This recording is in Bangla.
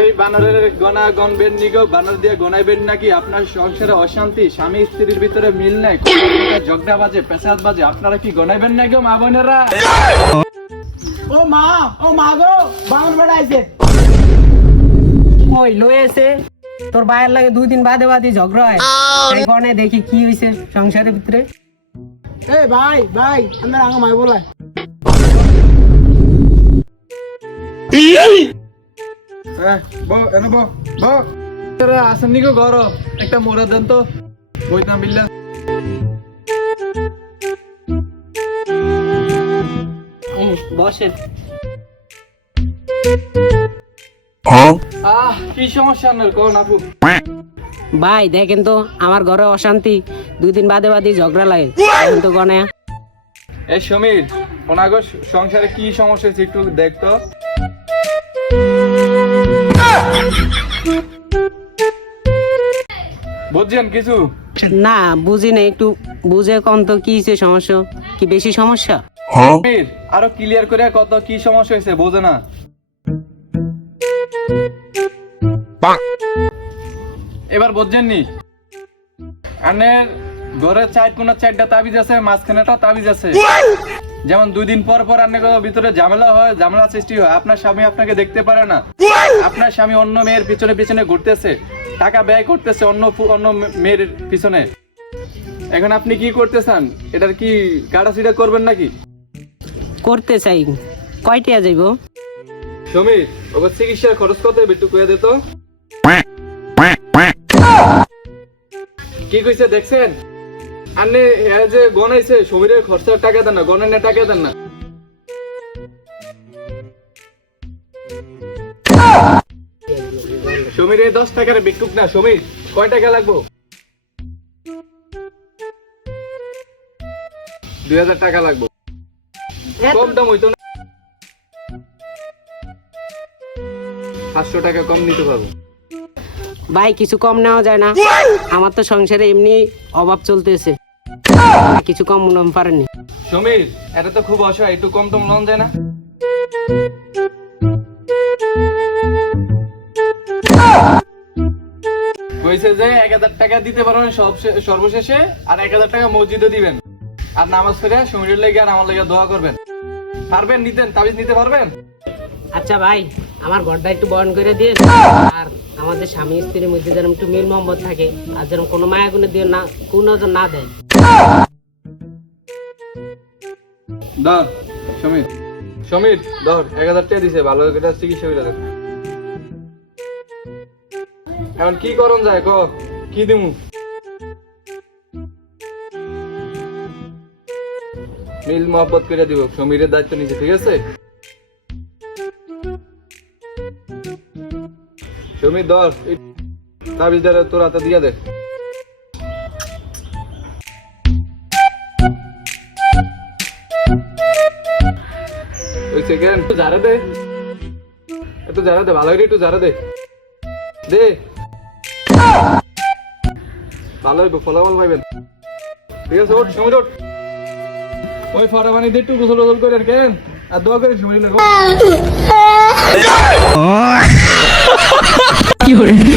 এই বানরের গনা গনবেন নিগো বানর দিয়ে গনাইবেন নাকি? আপনার সংসারে অশান্তি স্বামী স্ত্রীর ভিতরে মিল নাই ঝগড়া বাজে পেশাদ বাজে আপনারা কি গনাইবেন নাকি মা বোনেরা? ও মা ও মা গো বাঙন বেড়াইছে। ওই লয়ে এসে তোর বায়ের লাগে দুই দিন বাদে বাদে ঝগড়া হয়। এই গনে দেখি কি হইছে সংসারের ভিতরে। এ ভাই ভাই আমরা আঙ্গ মাই বলাই এনে বো বো তোরা আসেন নিগো ঘর। একটা মোড়া দেন তো। বইতাম বিল্লা বসেন। আহ কি সমস্যা আপনার? কোন আপু? ভাই দেখেন তো আমার ঘরে অশান্তি। দুই দিন বাদে বাদে ঝগড়া লাগে। দেখেন তো গনে। এই সমীর ওনাগো সংসারে কি সমস্যা হয়েছে একটু দেখতো। বুঝছেন কিছু? না বুঝি না একটু বুঝে কম তো কি হয়েছে সমস্যা? কি বেশি সমস্যা? আরও ক্লিয়ার করে কত কি সমস্যা হয়েছে বোঝে না। এবার বুঝছেন নি? আনের ঘরের চার কোনা চারটা তাবিজ আছে মাঝখানেটা তাবিজ আছে। যেমন দুই দিন পর পর আপনার ভিতরে ঝামেলা হয় ঝামেলা সৃষ্টি হয়। আপনার স্বামী আপনাকে দেখতে পারে না। আপনার স্বামী অন্য মেয়ের পিছনে পিছনে ঘুরতেছে টাকা ব্যয় করতেছে অন্য অন্য মেয়ের পিছনে। এখন আপনি কি করতে চান এটার কি কাটাছিটা করবেন নাকি? করতে চাই। কয়টিয়া যাইব? সমীর ওকে চিকিৎসার খরচ কত হবে একটু কয়ে দে তো? কি কইছে দেখছেন? আনে এরা যে গনাইছে সমীরের খরচার টাকা দেন না গণের টাকা দেন না। সমীর এই দশ টাকার বিকুক না সমীর কয় টাকা লাগবো? দুই হাজার টাকা লাগবো। কম দাম হইতো না। পাঁচশো টাকা কম নিতে পারব। ভাই কিছু কম নেওয়া যায় না। আমার তো সংসারে এমনি অভাব চলতেছে। কিছু কম মনে পারেনি সমীর এটা তো খুব অসহায় একটু কম টম লোন যায় না। কইছে যে এক হাজার টাকা দিতে পারবেন সব সর্বশেষে আর এক হাজার টাকা মসজিদে দিবেন। আর নামাজ পড়ে সমীরের লেগে আর আমার লেগে দোয়া করবেন। পারবেন নিতেন তাবিজ নিতে পারবেন? আচ্ছা ভাই আমার ঘরটা একটু বয়ন করে দিয়ে আর আমাদের স্বামী স্ত্রীর মধ্যে যেন একটু মিল মোহাম্মদ থাকে আর যেন কোনো মায়া গুণে দিয়ে না কোনো না দেয়। ধর, সমীর। সমীর, ধর, এক হাজার টাকা দিছে, ভালো করে চিকিৎসা করে দেন এখন কি করণ যায়, ক? কি দিমু? মিল মহব্বত করে দিব, সমীরের দায়িত্ব নিছে, ঠিক আছে? সমীর, ধর তাবিজদার তোর হাতে দিয়া দে। সেকেন্ড একটু ঝাড়া দে। একটু ঠিক আছে, ওঠ, সময় ওঠ। ওই ফরা পানি দিয়ে একটু গোসল গোসল কেন? করে কি